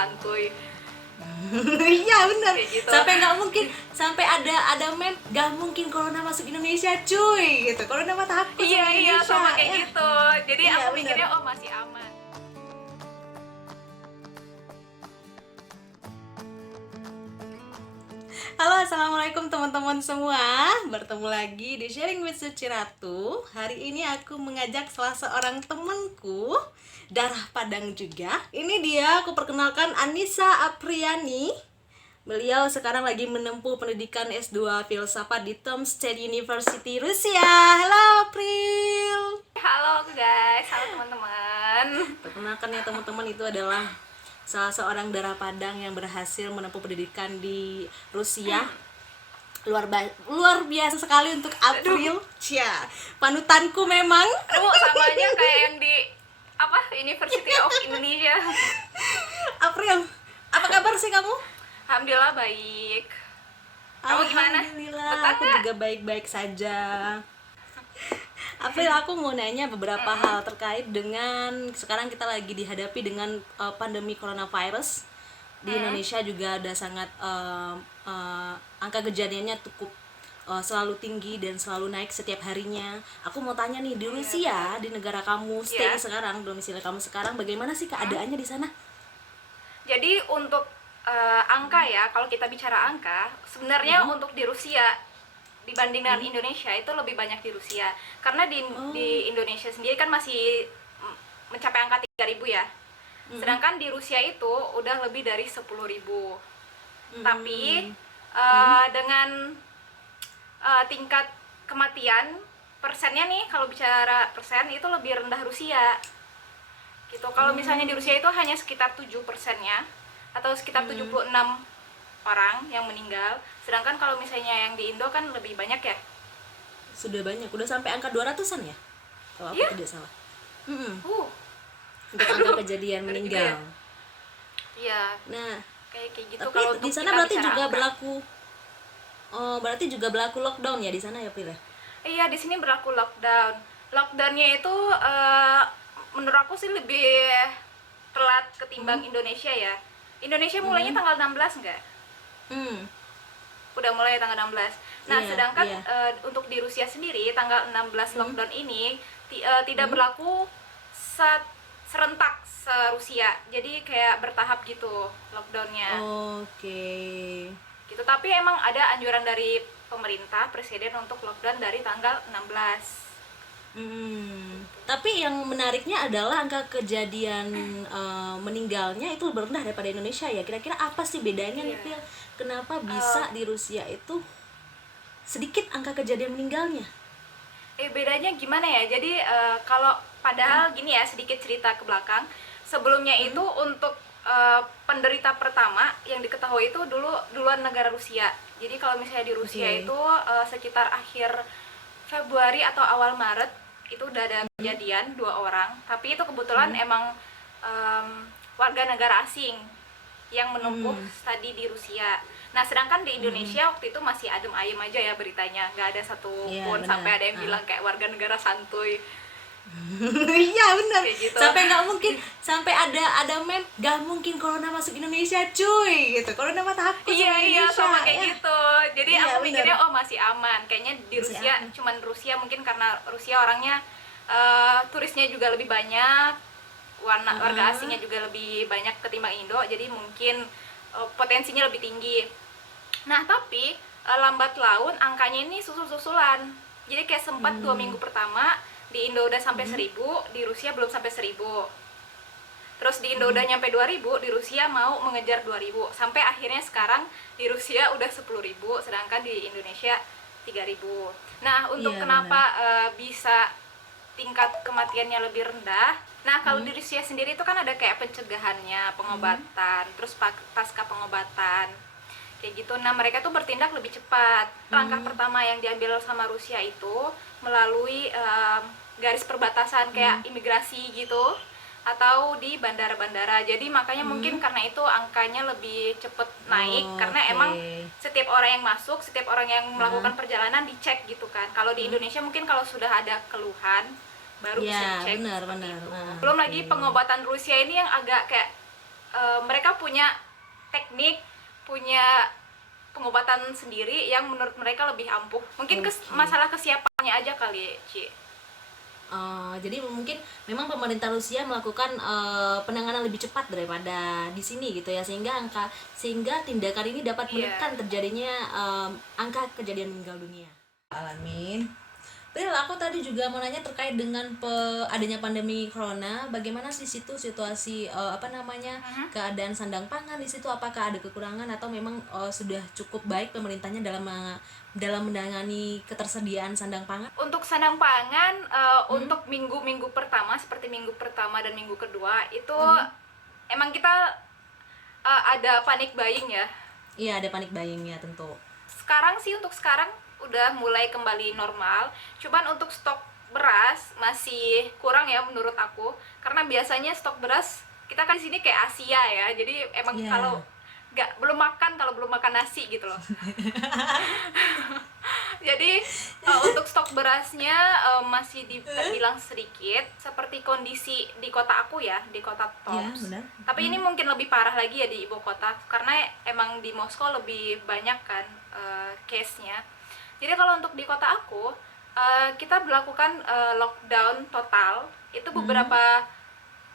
santuy. Iya benar. Kayak gitu. Sampai ada meme gak mungkin corona masuk Indonesia cuy gitu. Corona mah takut sama Iya Indonesia. sama kayak ya. gitu. Jadi Iya, aku bener. mikirnya oh masih aman. Halo, assalamualaikum teman-teman semua. Bertemu lagi di Sharing with Suci Ratu. Hari ini aku mengajak salah seorang temanku, darah Padang juga. Ini dia, aku perkenalkan Anissa Apriani. Beliau sekarang lagi menempuh pendidikan S2 Filsafat di Tom State University, Rusia. Halo, April. Halo guys, halo teman-teman. Perkenalkan ya teman-teman, itu adalah salah seorang darah Padang yang berhasil menempuh pendidikan di Rusia. Luar biasa sekali untuk April. Cia, panutanku memang. Aduh, sama aja kayak yang di University of Indonesia. April, apa kabar sih kamu? Alhamdulillah baik. Kamu gimana? Alhamdulillah, Betah aku nggak? juga baik-baik saja. April, aku mau nanya beberapa hal terkait dengan sekarang kita lagi dihadapi dengan pandemi coronavirus. Di Indonesia juga ada sangat angka kejadiannya cukup selalu tinggi dan selalu naik setiap harinya. Aku mau tanya nih, di Rusia, di negara kamu stay sekarang, domisili kamu sekarang, bagaimana sih keadaannya di sana? Jadi untuk angka ya, kalau kita bicara angka, sebenarnya untuk di Rusia dibanding dengan Indonesia itu lebih banyak di Rusia. Karena di Indonesia sendiri kan masih mencapai angka 3.000 ya. Sedangkan di Rusia itu udah lebih dari 10.000. Tapi dengan tingkat kematian persennya nih, kalau bicara persen itu lebih rendah Rusia. Gitu. Kalau misalnya di Rusia itu hanya sekitar 7%-nya atau sekitar 76 orang yang meninggal. Sedangkan kalau misalnya yang di Indo kan lebih banyak ya. Sudah banyak, udah sampai angka 200-an ya? Kalau aku tidak salah. Untuk angka kejadian meninggal. Iya. Nah, Kayak gitu. tapi Kalau di untuk sana kita berarti bicara juga angka. berlaku. Oh, berarti juga berlaku lockdown ya di sana ya, Pil? Iya, di sini berlaku lockdown. Lockdownnya itu menurut aku sih lebih telat ketimbang Indonesia ya. Indonesia mulainya tanggal 16 enggak? Udah mulai tanggal 16. Nah, Iya, sedangkan iya. untuk di Rusia sendiri tanggal 16 lockdown ini tidak berlaku serentak se-Rusia. Jadi kayak bertahap gitu lockdownnya. Oke. Gitu. Tapi emang ada anjuran dari pemerintah, presiden untuk lockdown dari tanggal 16. Tapi yang menariknya adalah angka kejadian meninggalnya itu lebih rendah daripada Indonesia ya. Kira-kira apa sih bedanya nih, Pil? Kenapa bisa di Rusia itu sedikit angka kejadian meninggalnya? Bedanya gimana ya? Jadi kalau padahal gini ya, sedikit cerita ke belakang. Sebelumnya itu untuk penderita pertama yang diketahui itu duluan negara Rusia. Jadi kalau misalnya di Rusia itu sekitar akhir Februari atau awal Maret itu udah ada kejadian 2 orang. Tapi itu kebetulan emang warga negara asing yang menempuh studi di Rusia. Nah, sedangkan di Indonesia waktu itu masih adem ayem aja ya beritanya, nggak ada satu Iya, pun benar. sampai ada yang bilang kayak warga negara santuy. Iya benar. Kayak gitu. Sampai ada meme gak mungkin corona masuk Indonesia cuy gitu. Corona mah takut sama Iya Indonesia. sama kayak ya. gitu. Jadi Iya, aku mikirnya benar. oh masih aman. Kayaknya di Masih Rusia aman. cuman Rusia mungkin karena Rusia orangnya turisnya juga lebih banyak, warga asingnya juga lebih banyak ketimbang Indo. Jadi mungkin potensinya lebih tinggi. Nah tapi lambat laun angkanya ini susul-susulan. Jadi kayak sempat 2 minggu pertama di Indo udah sampai 1.000, di Rusia belum sampai 1.000. Terus di Indo udah nyampe 2.000, di Rusia mau mengejar 2.000. Sampai akhirnya sekarang di Rusia udah 10.000, sedangkan di Indonesia 3.000. Nah, untuk Iya, kenapa bisa tingkat kematiannya lebih rendah? Nah, kalau di Rusia sendiri itu kan ada kayak pencegahannya, pengobatan, terus pasca pengobatan. Kayak gitu. Nah, mereka tuh bertindak lebih cepat. Langkah pertama yang diambil sama Rusia itu melalui garis perbatasan kayak imigrasi gitu atau di bandara-bandara. Jadi makanya mungkin karena itu angkanya lebih cepet naik karena emang setiap orang yang masuk, setiap orang yang melakukan perjalanan dicek gitu kan. Kalau di Indonesia mungkin kalau sudah ada keluhan baru bisa Iya, dicek. benar. Belum lagi pengobatan Rusia ini yang agak kayak mereka punya teknik, punya pengobatan sendiri yang menurut mereka lebih ampuh. Mungkin masalah kesiapannya aja kali, Ci. Jadi mungkin memang pemerintah Rusia melakukan penanganan lebih cepat daripada di sini gitu ya, sehingga tindakan ini dapat menekan terjadinya angka kejadian meninggal dunia. Alamin. Pril, aku tadi juga mau nanya terkait dengan adanya pandemi corona, bagaimana sih situ situasi keadaan sandang pangan di situ, apakah ada kekurangan atau memang sudah cukup baik pemerintahnya dalam menangani ketersediaan sandang pangan? Untuk sandang pangan untuk minggu-minggu pertama, seperti minggu pertama dan minggu kedua itu emang kita ada panic buying ya. Iya, ada panic buying ya tentu. Untuk sekarang udah mulai kembali normal. Cuman untuk stok beras masih kurang ya menurut aku. Karena biasanya stok beras kita kan di sini kayak Asia ya. Jadi emang kalau belum makan nasi gitu loh. Jadi untuk stok berasnya masih terbilang sedikit, seperti kondisi di kota aku ya, di kota Tomsk. Tapi ini mungkin lebih parah lagi ya di ibu kota, karena emang di Moskow lebih banyak kan case-nya. Jadi kalau untuk di kota aku, kita berlakukan lockdown total. Itu beberapa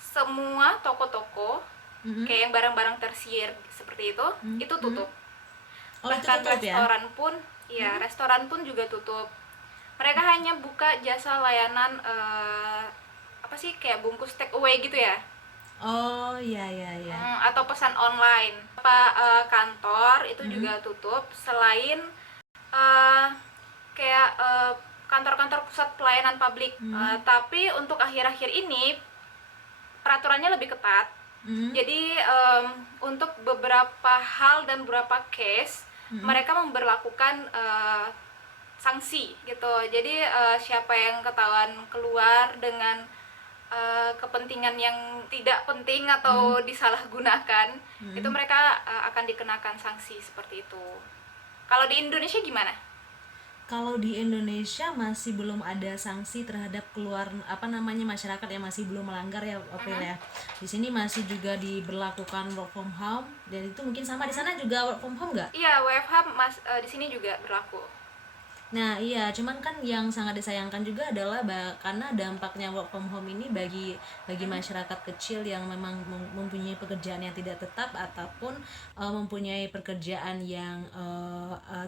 semua toko-toko kayak yang barang-barang tersier seperti itu tutup. Bahkan restoran pun restoran pun juga tutup. Mereka hanya buka jasa layanan kayak bungkus take away gitu ya. Oh iya. Atau pesan online. Kantor itu juga tutup, selain kantor-kantor pusat pelayanan publik. Tapi untuk akhir-akhir ini peraturannya lebih ketat. Jadi untuk beberapa hal dan beberapa case mereka memberlakukan sanksi gitu. Jadi siapa yang ketahuan keluar dengan kepentingan yang tidak penting atau disalahgunakan, itu mereka akan dikenakan sanksi seperti itu. Kalau di Indonesia gimana? Kalau di Indonesia masih belum ada sanksi terhadap masyarakat yang masih belum melanggar ya, April ya. Di sini masih juga diberlakukan work from home, dan itu mungkin sama di sana juga work from home nggak? Iya, WFH di sini juga berlaku. Nah iya, cuman kan yang sangat disayangkan juga adalah karena dampaknya work from home ini bagi masyarakat kecil yang memang mempunyai pekerjaan yang tidak tetap ataupun mempunyai pekerjaan yang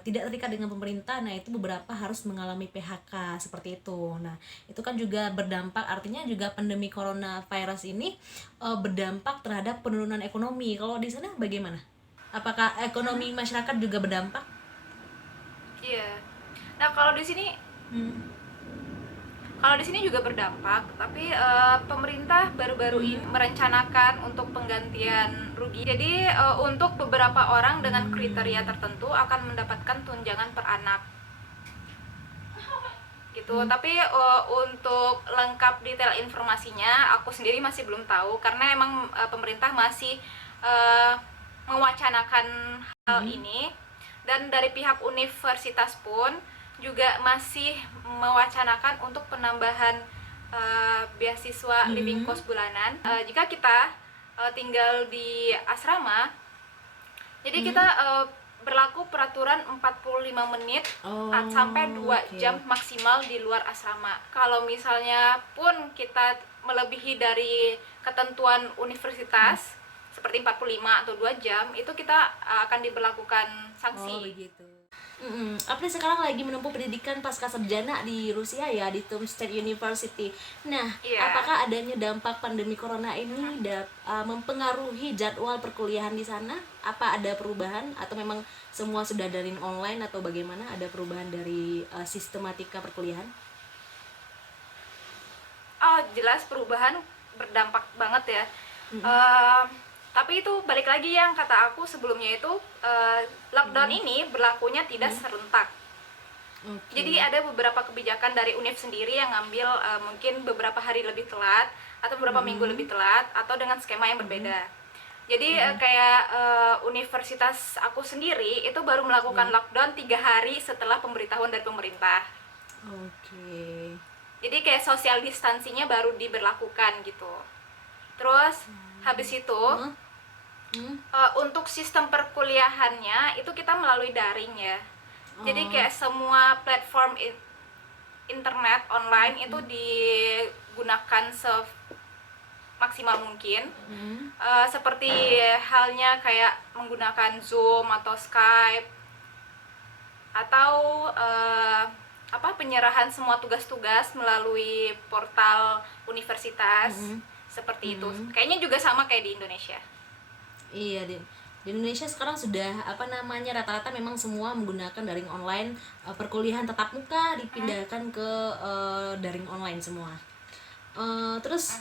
tidak terikat dengan pemerintah. Nah itu beberapa harus mengalami PHK seperti itu. Nah itu kan juga berdampak, artinya juga pandemi coronavirus ini berdampak terhadap penurunan ekonomi. Kalau di sana bagaimana? Apakah ekonomi masyarakat juga berdampak? Iya. Nah kalau di sini juga berdampak, tapi pemerintah baru-baru ini merencanakan untuk penggantian rugi. Jadi untuk beberapa orang dengan kriteria tertentu akan mendapatkan tunjangan per anak gitu. Tapi untuk lengkap detail informasinya aku sendiri masih belum tahu, karena emang pemerintah masih mewacanakan hal ini, dan dari pihak universitas pun juga masih mewacanakan untuk penambahan beasiswa living cost bulanan jika kita tinggal di asrama. Jadi kita berlaku peraturan 45 menit sampai 2 jam maksimal di luar asrama. Kalau misalnya pun kita melebihi dari ketentuan universitas seperti 45 atau 2 jam, itu kita akan diberlakukan sanksi. Oh begitu. April sekarang lagi menempuh pendidikan pasca sarjana di Rusia ya, di Tomsk State University. Nah, apakah adanya dampak pandemi corona ini mempengaruhi jadwal perkuliahan di sana? Apa ada perubahan atau memang semua sudah daring online atau bagaimana? Ada perubahan dari sistematika perkuliahan? Oh, jelas perubahan berdampak banget ya. Tapi itu balik lagi yang kata aku sebelumnya itu, lockdown ini berlakunya tidak serentak. Jadi ada beberapa kebijakan dari UNIF sendiri yang ngambil mungkin beberapa hari lebih telat atau beberapa minggu lebih telat atau dengan skema yang berbeda. Jadi kayak universitas aku sendiri itu baru melakukan lockdown 3 hari setelah pemberitahuan dari pemerintah. Jadi kayak social distancingnya baru diberlakukan gitu. Terus habis itu Untuk sistem perkuliahannya itu kita melalui daring ya. Jadi kayak semua platform internet online itu digunakan semaksimal mungkin. Seperti halnya kayak menggunakan Zoom atau Skype, atau penyerahan semua tugas-tugas melalui portal universitas. Seperti itu. Kayaknya juga sama kayak di Indonesia. Iya, di Indonesia sekarang sudah rata-rata memang semua menggunakan daring online. Perkuliahan tatap muka dipindahkan ke daring online semua. Terus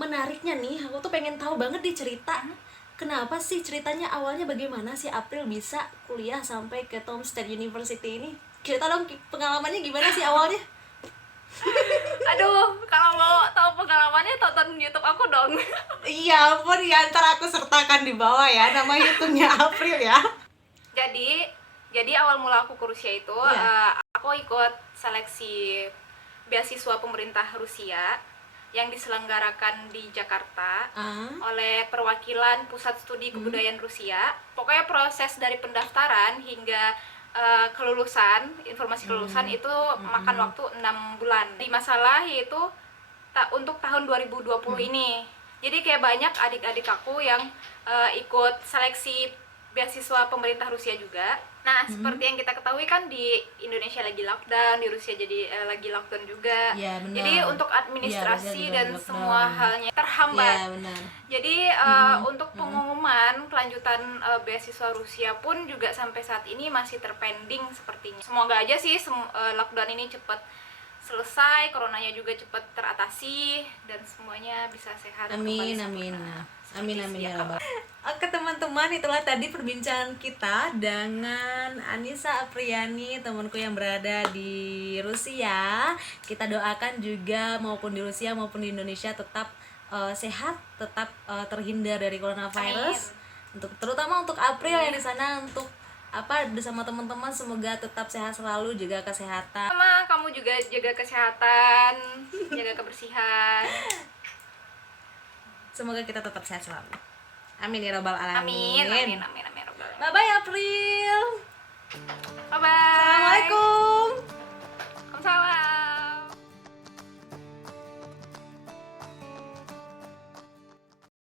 menariknya nih, aku tuh pengen tahu banget di cerita. Kenapa sih ceritanya, awalnya bagaimana sih April bisa kuliah sampai ke Tom State University ini? Cerita dong pengalamannya gimana sih awalnya? Aduh, kalau mau tahu pengalamannya tonton YouTube aku dong. Iya ampun ya, ntar aku sertakan di bawah ya nama YouTube-nya April ya. Jadi awal mula aku ke Rusia itu, aku ikut seleksi beasiswa pemerintah Rusia yang diselenggarakan di Jakarta oleh perwakilan Pusat Studi Kebudayaan Rusia. Pokoknya proses dari pendaftaran hingga kelulusan, informasi kelulusan itu makan waktu 6 bulan. Di masalah yaitu untuk tahun 2020 ini. Jadi kayak banyak adik-adik aku yang ikut seleksi beasiswa pemerintah Rusia juga. Nah, seperti yang kita ketahui kan di Indonesia lagi lockdown, di Rusia jadi lagi lockdown juga. Ya, benar. Jadi untuk administrasi dan lockdown. Semua halnya terhambat. Ya, benar. Jadi untuk pengumuman kelanjutan beasiswa Rusia pun juga sampai saat ini masih terpending sepertinya. Semoga aja sih lockdown ini cepat selesai, coronanya juga cepat teratasi dan semuanya bisa sehat. Amin. Amin ya Rabbal. Oke teman-teman, itulah tadi perbincangan kita dengan Anissa Apriani, temanku yang berada di Rusia. Kita doakan juga maupun di Rusia maupun di Indonesia tetap sehat, tetap terhindar dari coronavirus. Terutama untuk April yang di sana, untuk bersama teman-teman, semoga tetap sehat selalu, jaga kesehatan. Sama kamu juga jaga kesehatan, jaga kebersihan. Semoga kita tetap sehat selalu. Amin ya Rabbal alamin. Amin. Bye bye April.